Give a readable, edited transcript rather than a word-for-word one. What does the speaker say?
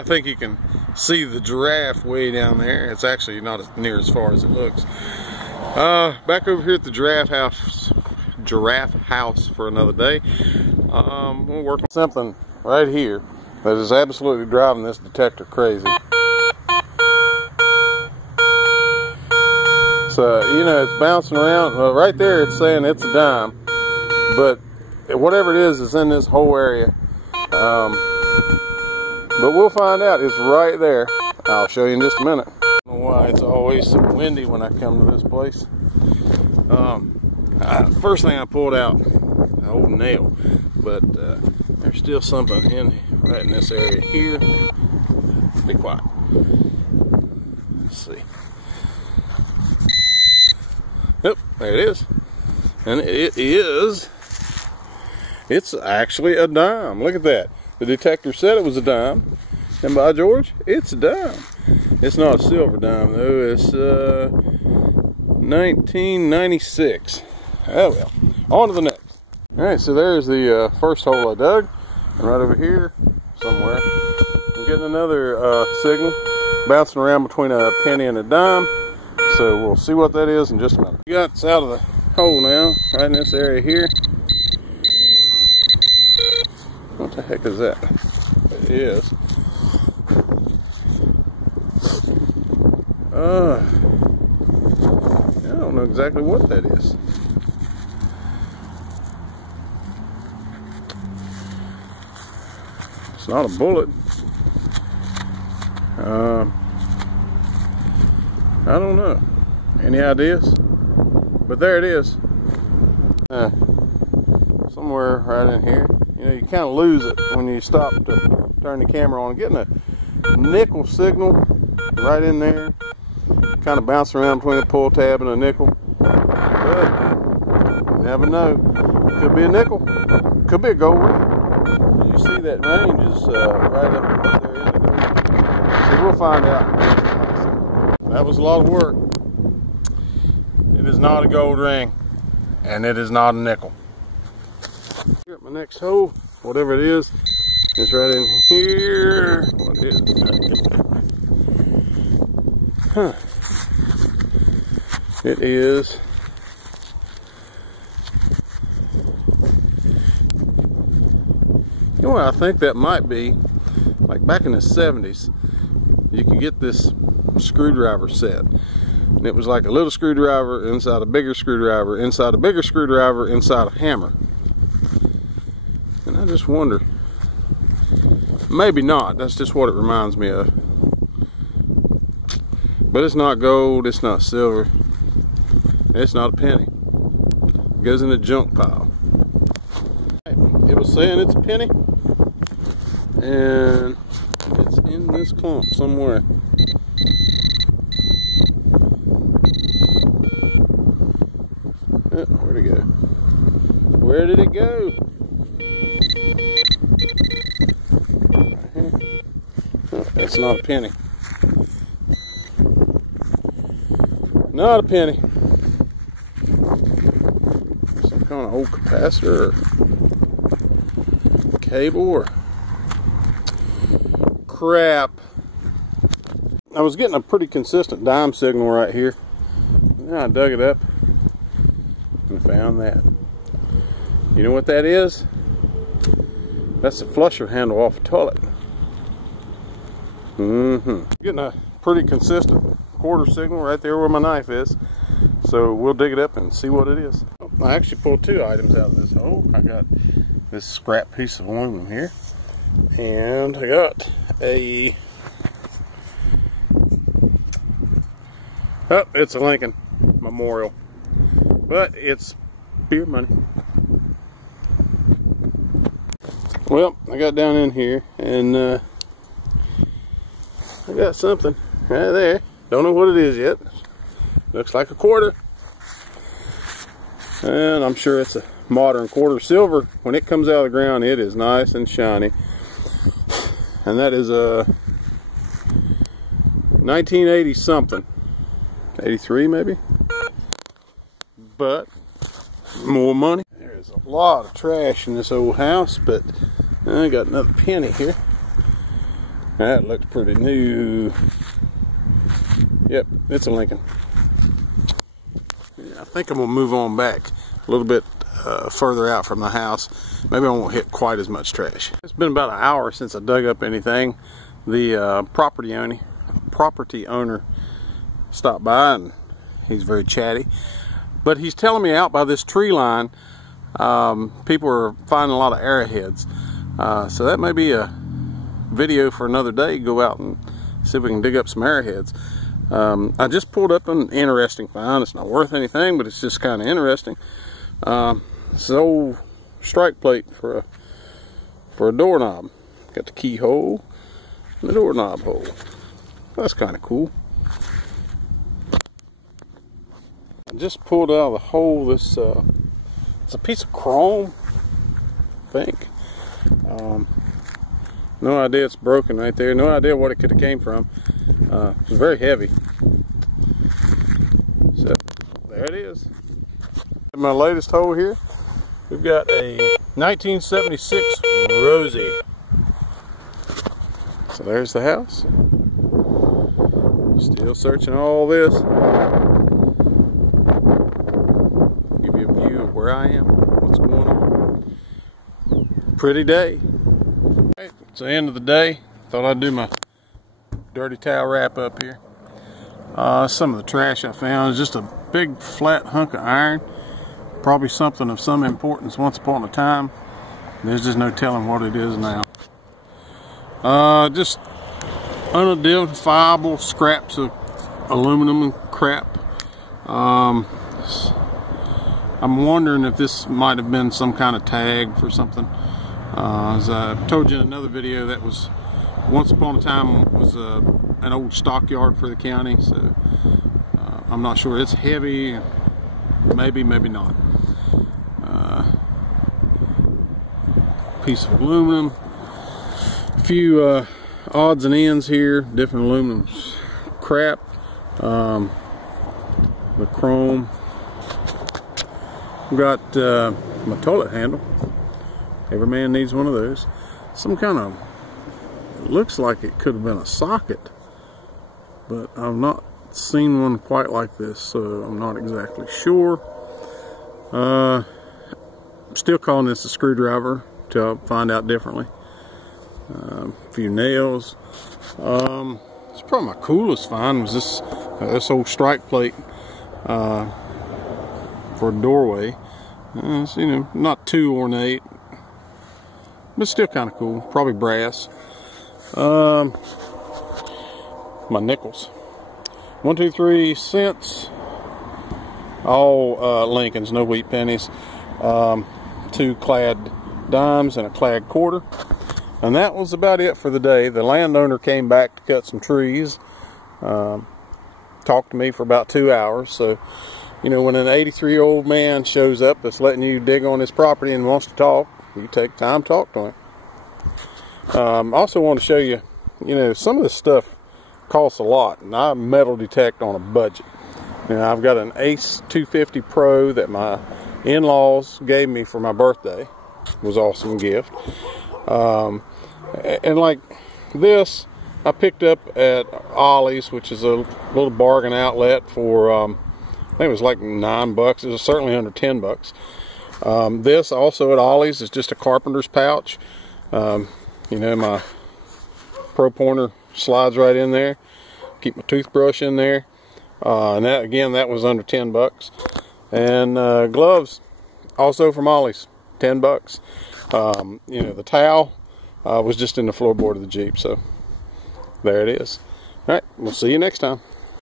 I think you can see the giraffe way down there. It's actually not as near as far as it looks. Back over here at the Giraffe House for another day. We'll work on something right here that is absolutely driving this detector crazy. So, you know, it's bouncing around. Well, right there it's saying it's a dime, but whatever it is in this whole area. But we'll find out. It's right there. I'll show you in just a minute. I don't know why it's always so windy when I come to this place. First thing I pulled out, an old nail, but there's still something right in this area here. Be quiet. Let's see. Yep, there it is. And it's actually a dime. Look at that. The detector said it was a dime, and by George, it's a dime. It's not a silver dime though. It's 1996. Oh well. On to the next. All right, so there's the first hole I dug, and right over here somewhere, I'm getting another signal bouncing around between a penny and a dime. So we'll see what that is in just a minute. We got this out of the hole now, right in this area here. What the heck is that? It is. I don't know exactly what that is. It's not a bullet. I don't know. Any ideas? But there it is. Somewhere right in here. You know, you kind of lose it when you stop to turn the camera on. Getting a nickel signal right in there. Kind of bouncing around between a pull tab and a nickel. But you never know. Could be a nickel. Could be a gold ring. You see that range is right up there in the gold. So we'll find out. That was a lot of work. It is not a gold ring, and it is not a nickel. Here at my next hole, whatever it is, it's right in here. What is it? Huh. It is you know what I think that might be? Like back in the 70s, you could get this screwdriver set. And it was like a little screwdriver inside a bigger screwdriver, inside a bigger screwdriver, inside a hammer. And I just wonder, maybe not, that's just what it reminds me of. But it's not gold, it's not silver, it's not a penny. It goes in the junk pile. It was saying it's a penny, and it's in this clump somewhere. Where'd it go? Where did it go? Right here. Oh, that's not a penny. Not a penny. Some kind of old capacitor or cable or crap. I was getting a pretty consistent dime signal right here. Now I dug it up and found that. You know what that is? That's the flusher handle off a toilet. Getting a pretty consistent quarter signal right there where my knife is. So we'll dig it up and see what it is. I actually pulled two items out of this hole. I got this scrap piece of aluminum here, and I got a it's a Lincoln Memorial, but it's beer money. Well, I got down in here and I got something right there. Don't know what it is yet. Looks like a quarter, and I'm sure it's a modern quarter. Silver, when it comes out of the ground, it is nice and shiny. And that is a 1980 something, 83 maybe, but more money. There's a lot of trash in this old house, but I got another penny here. That looks pretty new. Yep, it's a Lincoln. I think I'm gonna move on back a little bit further out from the house. Maybe I won't hit quite as much trash. It's been about an hour since I dug up anything. The property owner stopped by, and he's very chatty. But he's telling me out by this tree line, people are finding a lot of arrowheads. So that may be a video for another day. Go out and see if we can dig up some arrowheads. I just pulled up an interesting find. It's not worth anything, but it's just kind of interesting. It's an old strike plate for a doorknob. Got the keyhole and the doorknob hole. That's kind of cool. I just pulled out of the hole this. It's a piece of chrome, I think. No idea it's broken right there. No idea what it could have came from. It's very heavy. So there it is. My latest hole here. We've got a 1976 Rosie. So there's the house. Still searching all this. Give you a view of where I am, what's going on. Pretty day. Right, it's the end of the day. Thought I'd do my dirty towel wrap up here. Some of the trash I found is just a big flat hunk of iron. Probably something of some importance once upon a time. There's just no telling what it is now. Just unidentifiable scraps of aluminum and crap. I'm wondering if this might have been some kind of tag for something. As I told you in another video, that was once upon a time was an old stockyard for the county. So I'm not sure. It's heavy. Maybe not. Piece of aluminum. A few odds and ends here. Different aluminum crap. The chrome. We've got my toilet handle. Every man needs one of those. Some kind of, it looks like it could have been a socket, but I've not seen one quite like this, so I'm not exactly sure. I'm still calling this a screwdriver till I find out differently. A few nails. It's probably my coolest find was this old strike plate for a doorway. It's, you know, not too ornate, but still kind of cool. Probably brass. My nickels. 1, 2, 3 cents. All Lincolns, no wheat pennies. 2 clad dimes and a clad quarter. And that was about it for the day. The landowner came back to cut some trees. Talked to me for about 2 hours. So, you know, when an 83-year-old man shows up that's letting you dig on his property and wants to talk, you take time to talk to him. I also want to show you, you know, some of this stuff costs a lot, and I metal detect on a budget. You know, I've got an Ace 250 Pro that my in-laws gave me for my birthday. It was an awesome gift. And like this, I picked up at Ollie's, which is a little bargain outlet for, I think it was like $9. It was certainly under $10. This also at Ollie's is just a carpenter's pouch. You know, my Pro Pointer slides right in there. Keep my toothbrush in there. And that, again, that was under $10. And gloves, also from Ollie's, $10. You know, the towel was just in the floorboard of the Jeep. So there it is. All right, we'll see you next time.